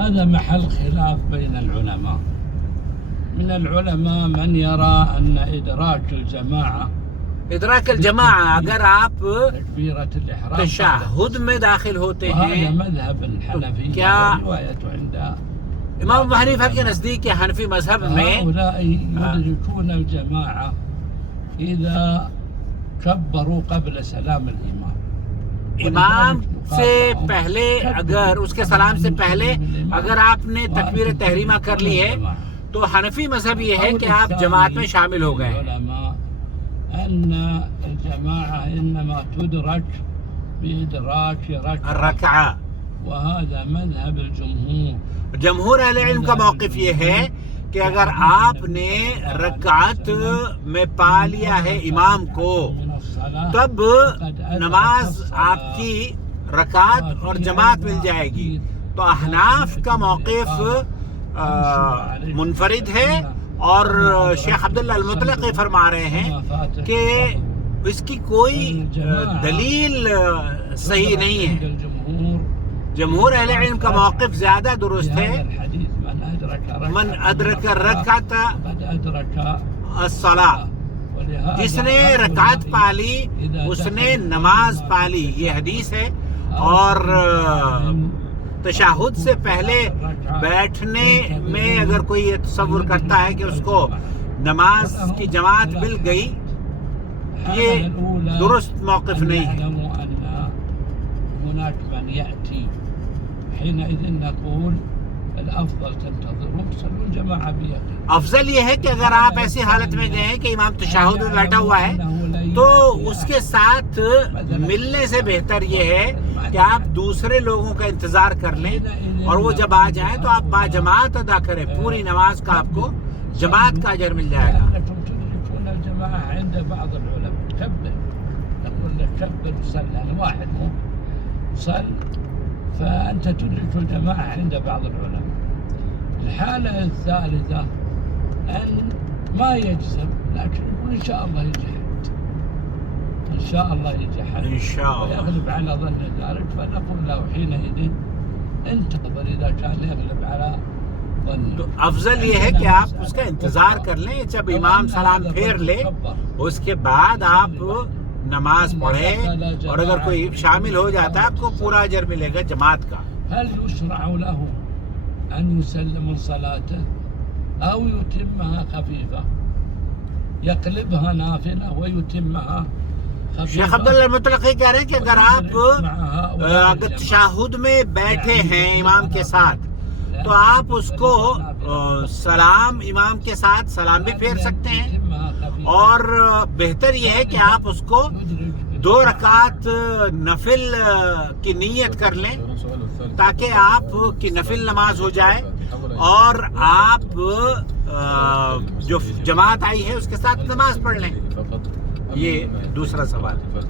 هذا محل خلاف بين العلماء. من العلماء من يرى أن ادراک الجماعہ اگر آپ تكبيرة الإحرام تشہد میں داخل ہوتے وهذا ہیں مذهب الحنفية کیا ورواية عند امام ابو حنیفہ کے نزدیک یا حنفی مذہب میں هؤلاء يدركون الجماعة إذا كبروا قبل سلام الإمام. امام سے پہلے اگر اس کے سلام سے پہلے اگر آپ نے تکبیر تحریمہ کر لی ہے تو حنفی مذہب یہ ہے کہ آپ جماعت میں شامل ہو گئے. العلماء أن الجماعة إنما تدرك بإدراك الرکعہ. وهذا مذهب الجمهور. جمہور اہل علم کا موقف یہ ہے کہ اگر آپ نے رکعت میں پا لیا ہے امام کو تب نماز آپ کی رکعت اور جماعت مل جائے گی. تو احناف کا موقف منفرد ہے اور شیخ عبداللہ المطلقی فرما رہے ہیں کہ اس کی کوئی دلیل صحیح نہیں ہے. جمہور اہل علم کا موقف زیادہ درست ہے. من ادرک الرکعۃ الصلاۃ، جس نے رکعت پالی اس نے نماز پالی، یہ حدیث ہے. اور تشہد سے پہلے بیٹھنے میں اگر کوئی یہ تصور کرتا ہے کہ اس کو نماز کی جماعت مل گئی، یہ درست موقف نہیں ہے. هناك من يأتي حينئذ نقول الأفضل تنتظرون تصلون جماعة بيقين. افضل یہ ہے کہ اگر آپ ایسی حالت میں گئے کہ امام تشہد میں بیٹھا ہوا ہے تو اس کے ساتھ ملنے سے بہتر یہ ہے کہ آپ دوسرے لوگوں کا انتظار کر لیں اور وہ جب آ جائیں تو آپ با جماعت ادا کریں. پوری نماز کا آپ کو جماعت کا اجر مل جائے گا. أنتم تدركون الجماعة عند بعض العلماء. كبر، نقول لك كبر وصل، يعني واحد مو صل فأنت تدرك الجماعة عند بعض العلماء. الحالة الثالثة أن ما يجزم لكن يقول إن شاء الله يجي حد، إن شاء الله يجي حد إن شاء الله ويغلب على ظن ذلك، فنقول له حينئذ انتظر إذا كان يغلب على ظن. تو افضل یہ ہے کہ آپ اس کا انتظار کر لیں جب امام سلام پھیر لے، اس کے بعد آپ نماز پڑھیں اور اگر کوئی شامل ہو جاتا ہے آپ کو پورا اجر ملے گا جماعت کا. هل يشرع له أن يسلم من صلاته أو يتمها خفيفة، يقلبها نافلة ويتمها خفيفة؟ شیخ عبداللہ المطلقی کہہ رہے ہیں کہ اگر آپ اگر تشہد میں بیٹھے ہیں امام کے ساتھ تو آپ اس کو سلام امام کے ساتھ سلام بھی پھیر سکتے ہیں، اور بہتر یہ ہے کہ آپ اس کو 2 رکعت نفل کی نیت کر لیں تاکہ آپ کی نفل نماز ہو جائے اور آپ جو جماعت آئی ہے اس کے ساتھ نماز پڑھ لیں. یہ دوسرا سوال ہے.